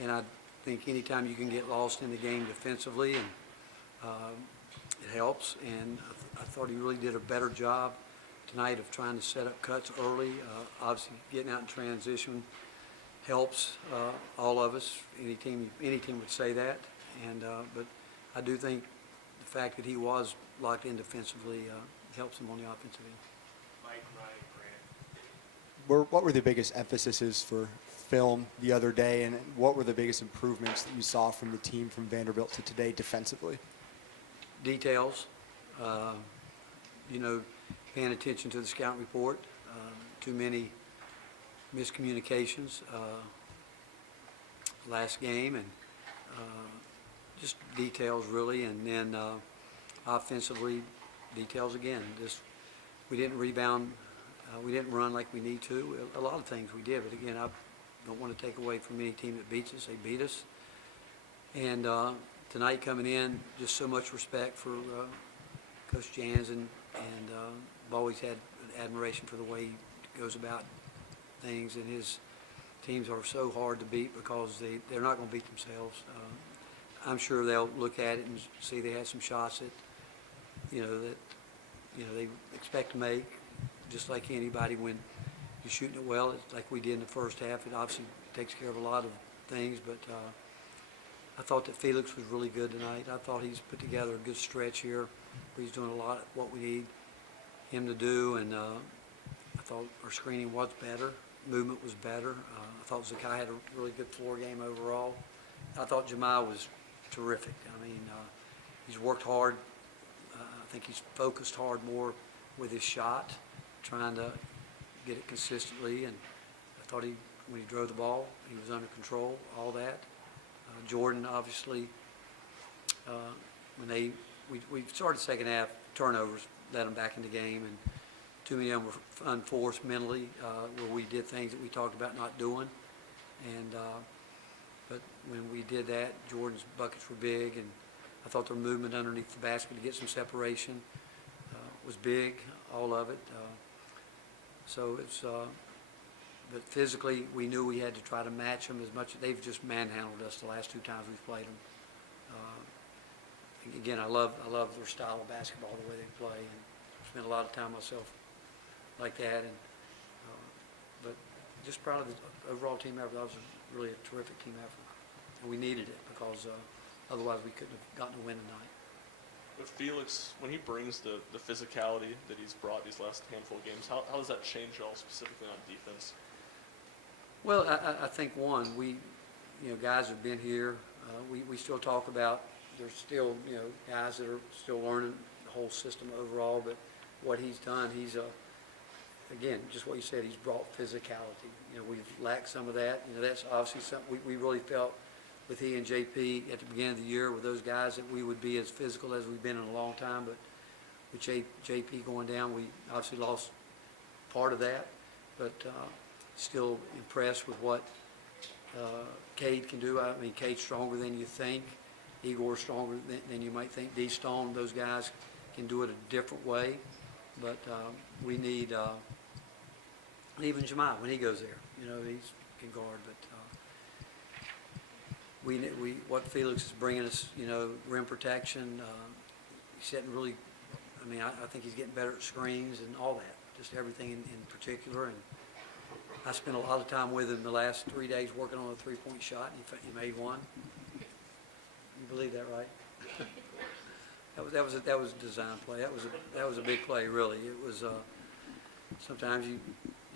and I think anytime you can get lost in the game defensively, and it helps. And I thought he really did a better job tonight of trying to set up cuts early. Obviously, getting out in transition helps all of us. Any team would say that. And but I do think the fact that he was locked in defensively helps him on the offensive end. Mike, Ryan, Grant. What were the biggest emphases for film the other day, and what were the biggest improvements that you saw from the team from Vanderbilt to today defensively? Details, paying attention to the scout report, too many miscommunications last game, and just details really. And then offensively, details again. We didn't rebound, we didn't run like we need to. A lot of things we did, but again, I don't want to take away from any team that beats us. They beat us. And tonight coming in, just so much respect for Coach Jansen, and I've always had admiration for the way he goes about things, and his teams are so hard to beat because they're not going to beat themselves. I'm sure they'll look at it and see they had some shots that they expect to make, just like anybody. When you're shooting it well, it's like we did in the first half. It obviously takes care of a lot of things, but I thought that Felix was really good tonight. I thought he's put together a good stretch here. He's doing a lot of what we need him to do, and I thought our screening was better. Movement was better. I thought Zakai had a really good floor game overall. I thought Jemiah was terrific. I mean, he's worked hard. I think he's focused hard more with his shot, trying to get it consistently. And I thought when he drove the ball, he was under control, all that. Jordan, obviously, when we started second half, turnovers led them back in the game, and too many of them were unforced mentally, where we did things that we talked about not doing. And but when we did that, Jordan's buckets were big, and I thought their movement underneath the basket to get some separation was big, all of it. So it's. But physically, we knew we had to try to match them as much. They've just manhandled us the last two times we've played them. Again, I love their style of basketball, the way they play, and spent a lot of time myself like that. And but just proud of the overall team effort. That was really a terrific team effort, and we needed it because otherwise we couldn't have gotten a win tonight. With Felix, when he brings the physicality that he's brought these last handful of games, how does that change y'all specifically on defense? Well, I think guys have been here. We still talk about there's still guys that are still learning the whole system overall. But what he's done, he's again, just what you said, he's brought physicality. We've lacked some of that. That's obviously something we really felt with he and JP at the beginning of the year with those guys, that we would be as physical as we've been in a long time. But with JP going down, we obviously lost part of that. But still impressed with what Cade can do. I mean, Cade's stronger than you think. Igor's stronger than you might think. D. Stone, those guys can do it a different way. But we need, even Jemiah, when he goes there, he can guard. But what Felix is bringing us, rim protection, he's setting really, I think he's getting better at screens and all that, just everything in particular. And I spent a lot of time with him the last 3 days working on a three-point shot, and he made one. You believe that, right? That was a design play. That was a big play, really. It was. Sometimes you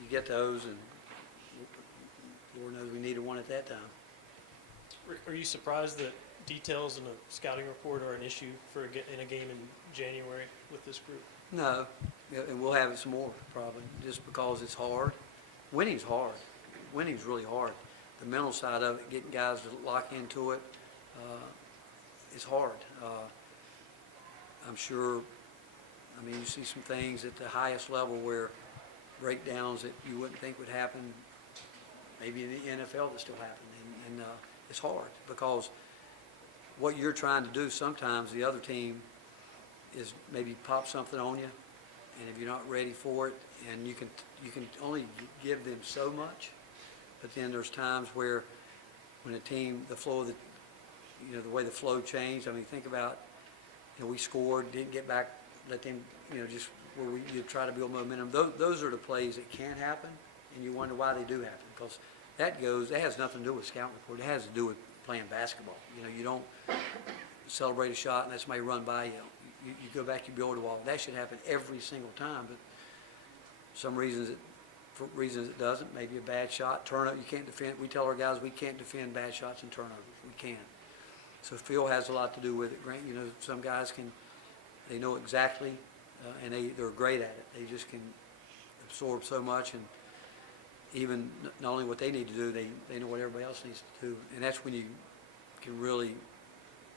get those, and Lord knows we needed one at that time. Are you surprised that details in a scouting report are an issue in a game in January with this group? No, and we'll have it some more probably, just because it's hard. Winning's hard. Winning's really hard. The mental side of it, getting guys to lock into it, is hard. I'm sure. You see some things at the highest level where breakdowns that you wouldn't think would happen, maybe in the NFL that still happen, and it's hard because what you're trying to do, sometimes the other team is maybe pop something on you, and if you're not ready for it, and you can only give them so much, but then there's times where when a team, the flow of the, the way the flow changed. I mean, think about, we scored, didn't get back, let them, just where you try to build momentum. Those are the plays that can happen, and you wonder why they do happen, because that has nothing to do with scouting report. It has to do with playing basketball. You don't celebrate a shot and let somebody run by you. You go back, you build a wall. That should happen every single time, but for reasons it doesn't. Maybe a bad shot, turnover. You can't defend. We tell our guys we can't defend bad shots and turnovers. We can't. So feel has a lot to do with it. Grant, some guys they know exactly, and they're great at it. They just can absorb so much, and even not only what they need to do, they know what everybody else needs to do, and that's when you can really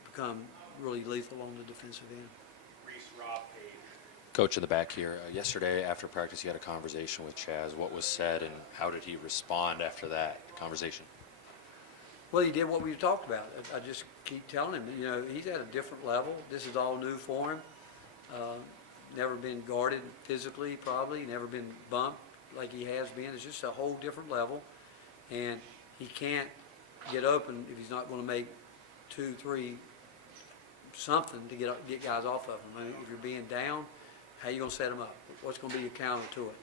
become really lethal on the defensive end. Coach in the back here, yesterday after practice you had a conversation with Chaz. What was said and how did he respond after that conversation? Well, he did what we talked about. I just keep telling him, he's at a different level. This is all new for him. Never been guarded physically, probably. Never been bumped like he has been. It's just a whole different level. And he can't get open if he's not going to make 2, 3, something to get guys off of him. I mean, if you're being down, how you going to set them up? What's going to be your counter to it?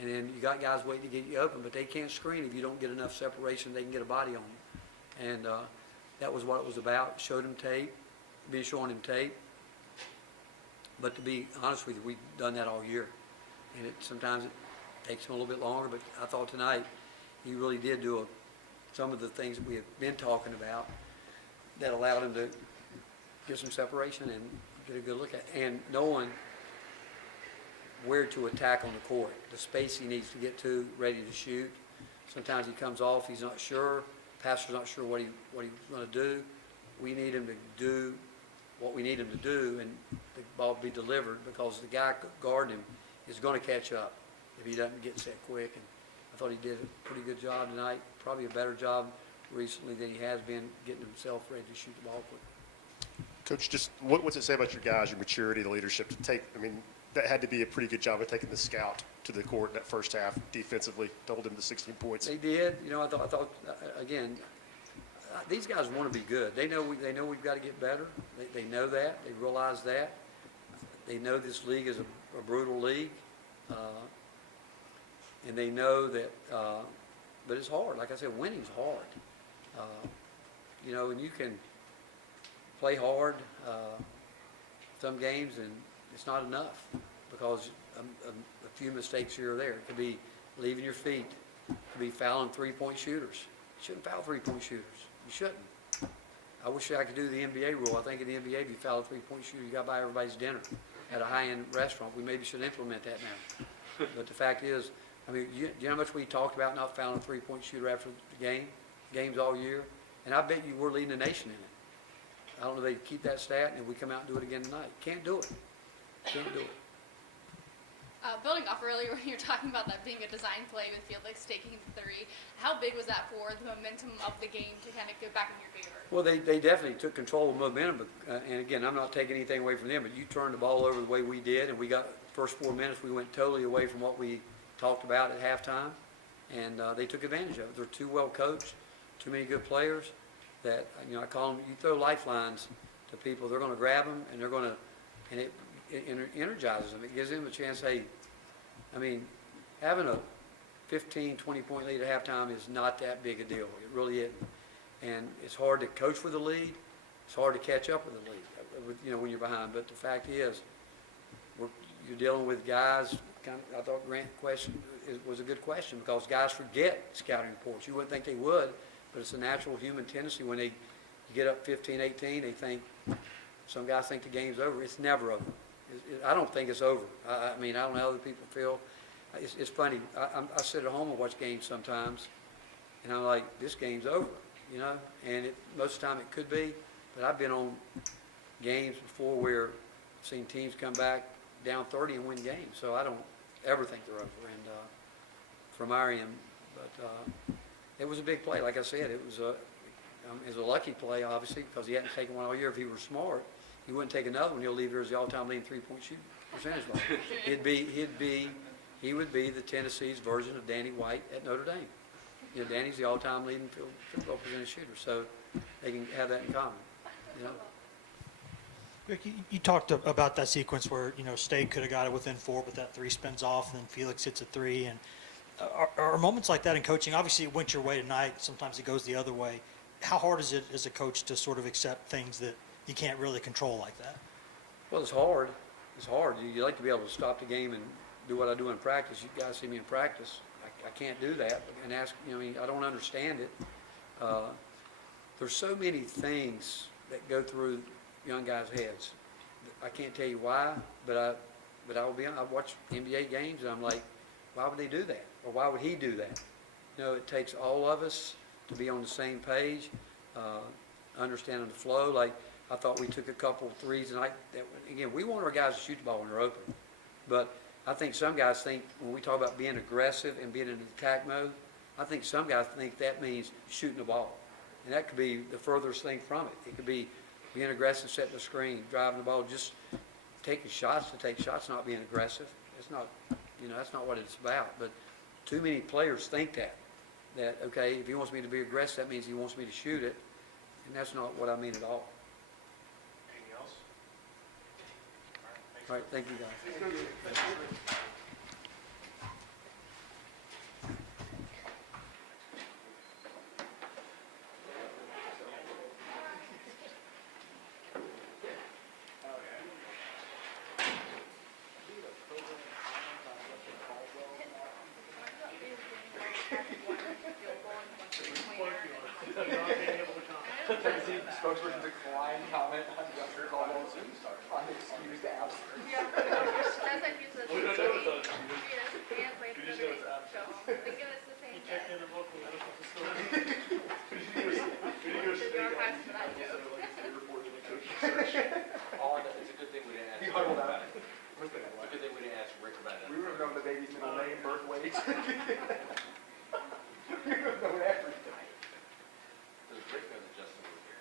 And then you got guys waiting to get you open, but they can't screen if you don't get enough separation. They can get a body on you. And that was what it was about. Showed him tape, been showing him tape. But to be honest with you, we've done that all year. And sometimes it takes him a little bit longer, but I thought tonight he really did do some of the things that we have been talking about that allowed him to get some separation and get a good look at it. And knowing where to attack on the court, the space he needs to get to, ready to shoot. Sometimes he comes off, he's not sure. Pastor's not sure what he's going to do. We need him to do what we need him to do, and the ball be delivered, because the guy guarding him is going to catch up if he doesn't get set quick. And I thought he did a pretty good job tonight, probably a better job recently than he has been getting himself ready to shoot the ball quick. Coach, just what's it say about your guys, your maturity, the leadership to take? I mean, that had to be a pretty good job of taking the scout to the court in that first half defensively to hold him to 16 points. They did. I thought again, these guys want to be good. They know we've got to get better. They know that. They realize that. They know this league is a brutal league, and they know that. But it's hard. Like I said, winning's hard. And you can play hard some games, and it's not enough, because a few mistakes here or there. It could be leaving your feet. It could be fouling three-point shooters. You shouldn't foul three-point shooters. You shouldn't. I wish I could do the NBA rule. I think in the NBA, if you foul a three-point shooter, you got to buy everybody's dinner at a high-end restaurant. We maybe should implement that now. But the fact is, I mean, do you know how much we talked about not fouling a three-point shooter after the games all year? And I bet you we're leading the nation in it. I don't know if they keep that stat, and we come out and do it again tonight. Can't do it. Can't do it. Building off earlier when you were talking about that being a design play with Felix taking the three, how big was that for the momentum of the game to kind of go back in your favor? Well, they definitely took control of momentum, but, and again, I'm not taking anything away from them, but you turned the ball over the way we did, and we got first 4 minutes, we went totally away from what we talked about at halftime, and they took advantage of it. They're too well coached, too many good players that, I call them, you throw lifelines to people, they're going to grab them, and they're going to, and it energizes them. It gives them a chance. Hey, I mean, having a 15, 20-point lead at halftime is not that big a deal. It really isn't. And it's hard to coach with the lead. It's hard to catch up with the lead, when you're behind. But the fact is, you're dealing with guys. I thought Grant's question was a good question, because guys forget scouting reports. You wouldn't think they would, but it's a natural human tendency when they get up 15, 18, they think, some guys think the game's over. It's never over. I don't think it's over. I mean, I don't know how other people feel. It's funny. I sit at home and watch games sometimes, and I'm like, this game's over, And most of the time it could be, but I've been on games before where I've seen teams come back down 30 and win games. So I don't ever think they're over. And from our end, but it was a big play. Like I said, it was a lucky play, obviously, because he hadn't taken one all year. If he were smart, he wouldn't take another one. He'll leave here as the all-time leading three-point shooting percentage leader. He would be the Tennessee's version of Danny White at Notre Dame. you know, Danny's the all-time leading field goal percentage shooter, so they can have that in common, you know? Rick, you talked about that sequence where, State could have got it within 4, but that 3 spins off, and then Felix hits a 3. And are moments like that in coaching, obviously it went your way tonight, sometimes it goes the other way. How hard is it as a coach to sort of accept things that you can't really control like that? Well, it's hard. It's hard. You like to be able to stop the game and do what I do in practice. You guys see me in practice. I can't do that and ask, I don't understand it. There's so many things that go through young guys' heads. I can't tell you why, but I watch NBA games and I'm like, why would they do that? Or why would he do that? It takes all of us to be on the same page, understanding the flow. Like, I thought we took a couple threes tonight. Again, we want our guys to shoot the ball when they're open. But I think some guys think, when we talk about being aggressive and being in attack mode, I think some guys think that means shooting the ball. And that could be the furthest thing from it. It could be being aggressive, setting the screen, driving the ball, just taking shots to take shots, not being aggressive. It's not, that's not what it's about. But too many players think that, okay, if he wants me to be aggressive, that means he wants me to shoot it. And that's not what I mean at all. Anything else? All right, thank you, guys. Spokesperson declined comment on Justin Caldwell's unexcused absence. Yeah, that's like use the We don't know what those and play We just know it's absent. Thinking it's the same Check day. in the local medical facility. Your past for that too. All I know, it's a good thing we didn't ask. He huddled out. It's a good thing we didn't ask Rick about it. We would have known the baby's middle name, birth weight. We would have known everything. Does Rick know that Justin was here?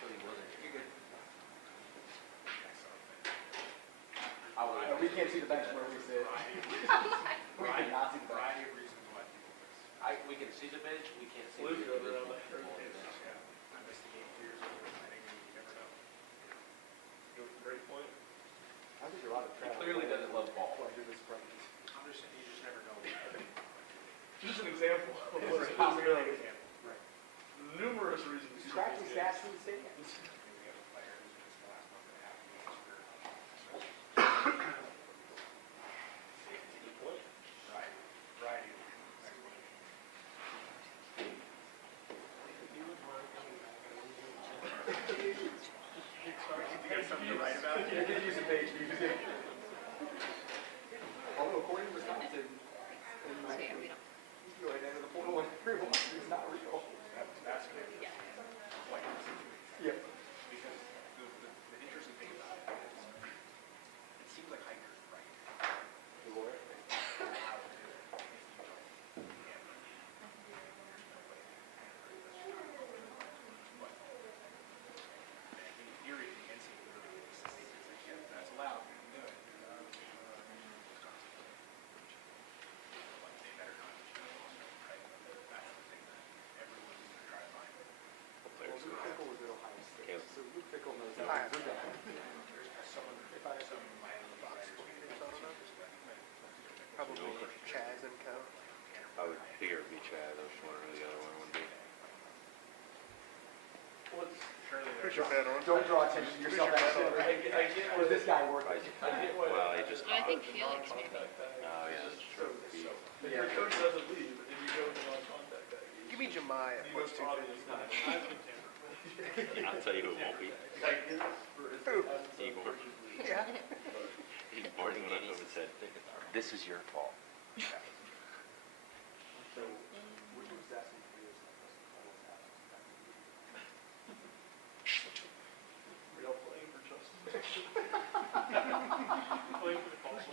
So he wasn't here. I would. We can't see the bench where we sit. We cannot see the bench. We can see the bench, we can't see the Luke over on that individual third people on the bench. Great point. I think a lot of travel. Clearly doesn't love ball. Pleasure this practice. I'm just saying, you just never know. Just an example of what's It's a possibility. Right. Numerous reasons. to Tracking use stats games. from the stands. Good point. You could use a page music. Although according to Wisconsin, in my, you go right into the portal and everyone, it's not real. That's good. Yep. Because the interesting thing about it is, it seems like hikers, right? The lawyer. How to do it if you don't. And I think in theory, the NCAA literally is the state is like, yeah, that's allowed, you can do it. Wisconsin. Like, they better not be doing it, right? That's the thing that everyone's gonna try to find. Well, Luke Fickle was at Ohio State, so Luke Fickle knows how to do that. If I had some Miami writers, Probably Chaz and Co. I would figure it'd be Chad. I was just wondering who the other one would be. Who's your bet on? Don't draw attention to yourself. I get Or this guy working. I get why. Well, he just. I think Felix maybe. Oh, yeah, that's true. If your coach doesn't leave, and you go to non-contact that game. Give me Jemiah The plus most obvious 250. thing. I'll tell you who it won't be. Like, it's Who? Igor. Yeah. He morning went up and said, "This is your fault." So, which was asking for this? We all playing for Justin. Playing for the Vols.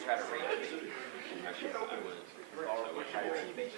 try to rate it. Actually, I would try to rate it.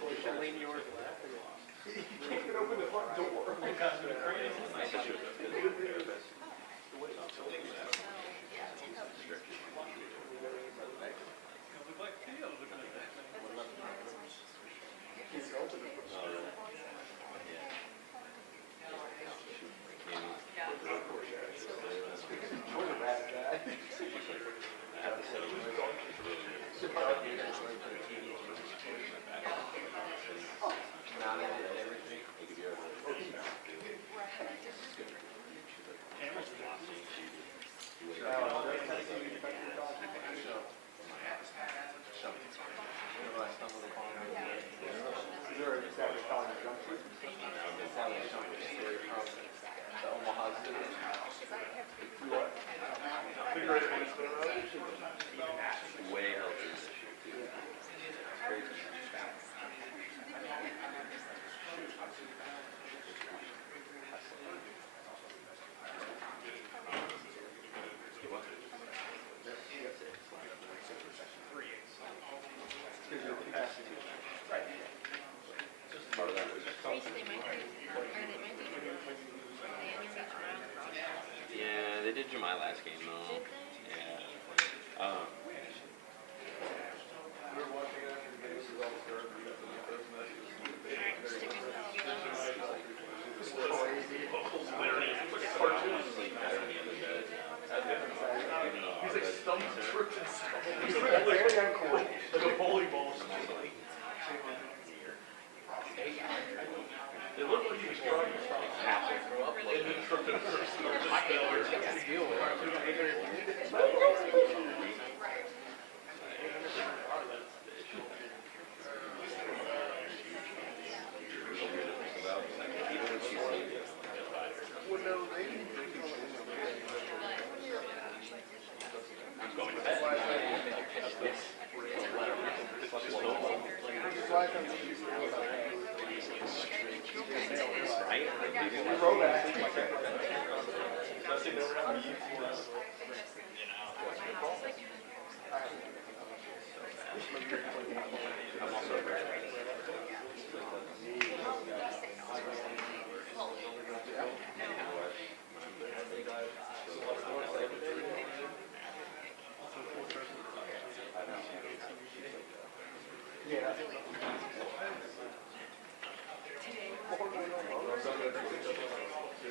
Way healthier this year, too. It's crazy. Part of that was yeah, they did Jemai last game though. Yeah.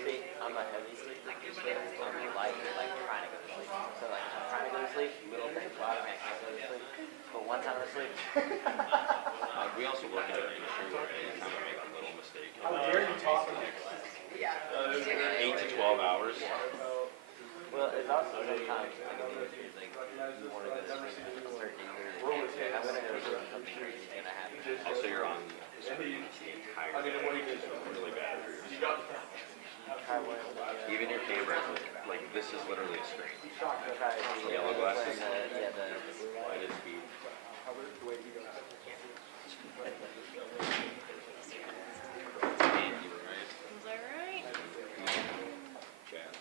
See, I'm a heavy sleeper. I'm light, like trying to go to sleep. So like I'm trying to go to sleep, little things bother me, I can't go to sleep. But once I'm asleep, we also work at an industry where anytime I make a little mistake, how dare you talk about it? 8 to 12 hours. Well, it's also sometimes like in the industry, it's like you want to go to sleep at a certain year. I'm gonna go to sleep. I'm sure it's gonna happen. Also, you're on screen the entire day, which is really bad for your even your camera, like this is literally a screen. Yellow glasses. Yeah, the light is speed. And you were right. Was I right? Chad.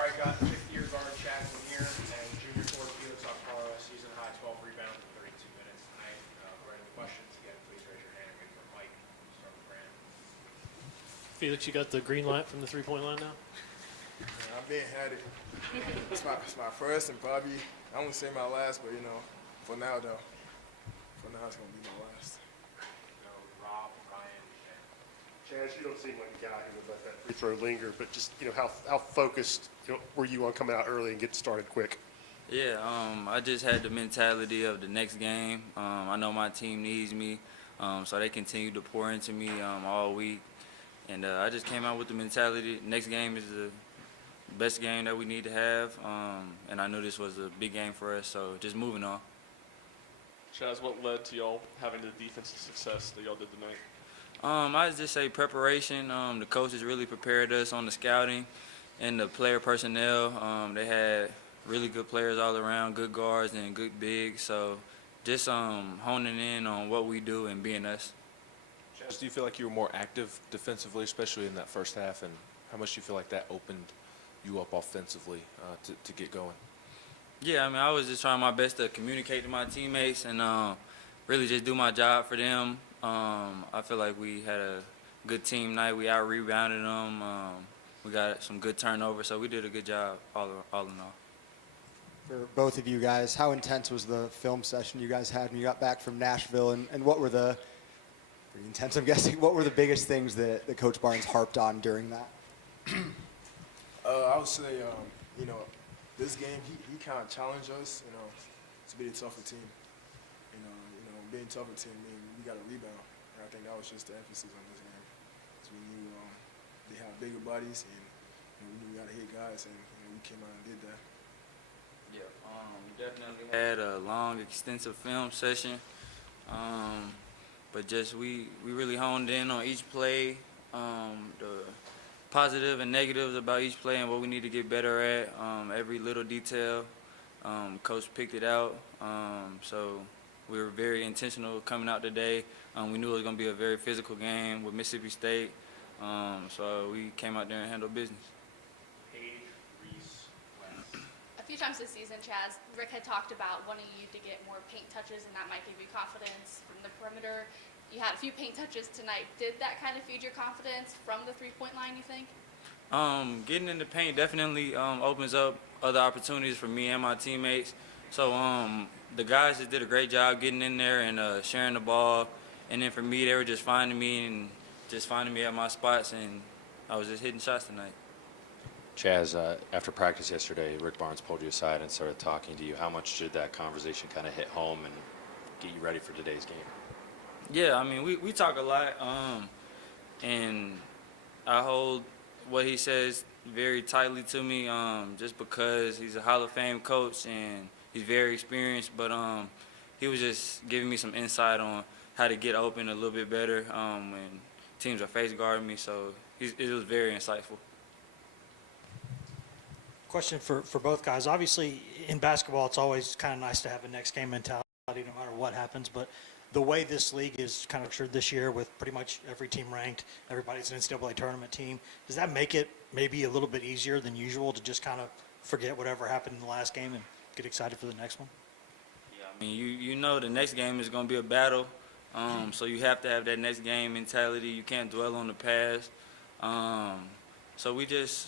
All right, got fifth-year guard Chad here and junior forward Felix Alfaro, season high 12 rebounds in 32 minutes tonight. For any questions, again, please raise your hand and wait for Mike. Start with Brandon. Felix, you got the green light from the three-point line now? Yeah, I've been had it. It's my first and probably, I won't say my last, but you know, for now though. For now it's gonna be my last. Rob, Ryan, and Chaz, you don't seem like a guy who would let that free throw linger, but just, how focused were you on coming out early and getting started quick? Yeah, I just had the mentality of the next game. I know my team needs me, so they continue to pour into me all week. And I just came out with the mentality, next game is the best game that we need to have. and I knew this was a big game for us, so just moving on. Chaz, what led to y'all having the defensive success that y'all did tonight? I just say preparation. The coaches really prepared us on the scouting and the player personnel. They had really good players all around, good guards and good bigs. So just honing in on what we do and being us. Chaz, do you feel like you were more active defensively, especially in that first half, and how much do you feel like that opened you up offensively to get going? Yeah, I mean, I was just trying my best to communicate to my teammates and really just do my job for them. I feel like we had a good team night. We out-rebounded them. We got some good turnovers, so we did a good job all in all. For both of you guys, how intense was the film session you guys had when you got back from Nashville, and what were the, pretty intense I'm guessing, what were the biggest things that Coach Barnes harped on during that? I would say, this game, he kind of challenged us, to be a tougher team. Being a tougher team means we got to rebound. And I think that was just the emphasis on this game. So we knew they have bigger bodies, and we knew we got to hit guys, and we came out and did that. Yeah, we definitely had a long, extensive film session, but just we really honed in on each play, the positive and negatives about each play and what we need to get better at. Every little detail, Coach picked it out, so we were very intentional coming out today. We knew it was going to be a very physical game with Mississippi State, so we came out there and handled business. A few times this season, Chaz, Rick had talked about wanting you to get more paint touches, and that might give you confidence from the perimeter. You had a few paint touches tonight. Did that kind of feed your confidence from the three-point line, you think? Getting in the paint definitely opens up other opportunities for me and my teammates. So the guys just did a great job getting in there and sharing the ball. And then for me, they were just finding me at my spots, and I was just hitting shots tonight. Chaz, after practice yesterday, Rick Barnes pulled you aside and started talking to you. How much did that conversation kind of hit home and get you ready for today's game? Yeah, I mean, we talk a lot, and I hold what he says very tightly to me, just because he's a Hall of Fame coach and he's very experienced, but he was just giving me some insight on how to get open a little bit better when teams are face guarding me, so it was very insightful. Question for both guys. Obviously, in basketball, it's always kind of nice to have a next game mentality no matter what happens, but the way this league is kind of structured this year with pretty much every team ranked, everybody's an NCAA tournament team, does that make it maybe a little bit easier than usual to just kind of forget whatever happened in the last game and get excited for the next one? Yeah, I mean, you know the next game is going to be a battle, so you have to have that next game mentality. You can't dwell on the past. So we just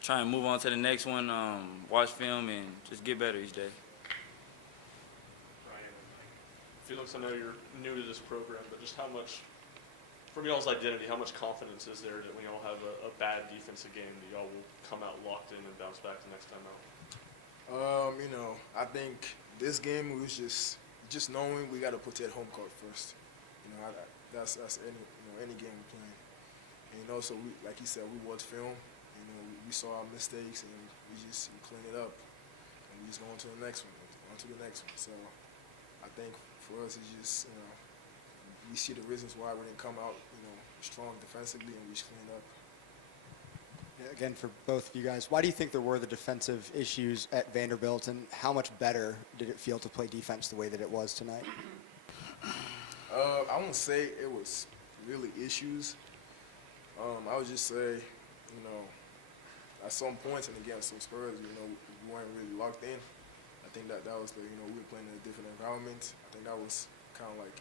try and move on to the next one, watch film, and just get better each day. Felix, I know you're new to this program, but just how much, from y'all's identity, how much confidence is there that when y'all have a bad defensive game that y'all will come out locked in and bounce back the next time out? I think this game was just knowing we got to put that home court first. That's any game we're playing. And also, like you said, we watch film. We saw our mistakes and we clean it up, and we just go on to the next one, So I think for us, it's just, we see the reasons why we didn't come out, strong defensively, and we just cleaned up. Again, for both of you guys, why do you think there were the defensive issues at Vanderbilt, and how much better did it feel to play defense the way that it was tonight? I won't say it was really issues. I would just say, at some points in the game, some Spurs, we weren't really locked in. I think that was we were playing in a different environment. I think that was kind of like,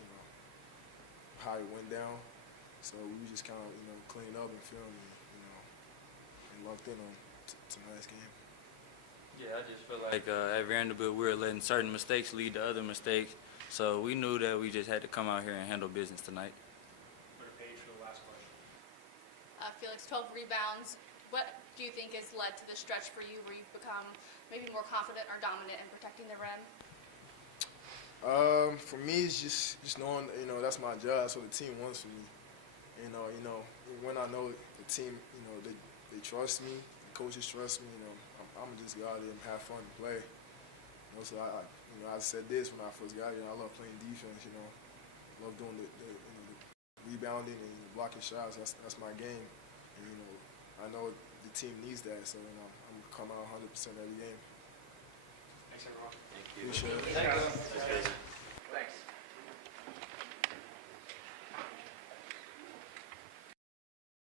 how it went down. So we just kind of, cleaned up and filmed and locked in on tonight's game. Yeah, I just feel like at Vanderbilt we were letting certain mistakes lead to other mistakes, so we knew that we just had to come out here and handle business tonight. Go to Paige for the last question. Felix, 12 rebounds. What do you think has led to the stretch for you where you've become maybe more confident or dominant in protecting the rim? For me, it's just knowing, that's my job. That's what the team wants from me. When I know the team, they trust me, coaches trust me. You know, I'm gonna just go out there and have fun and play. You know, so I said this when I first got here. I love playing defense. You know, love doing the rebounding and blocking shots. That's my game. And you know, I know the team needs that. So you know, I'm gonna come out 100% every game. Thanks, everyone. Appreciate it. Thanks.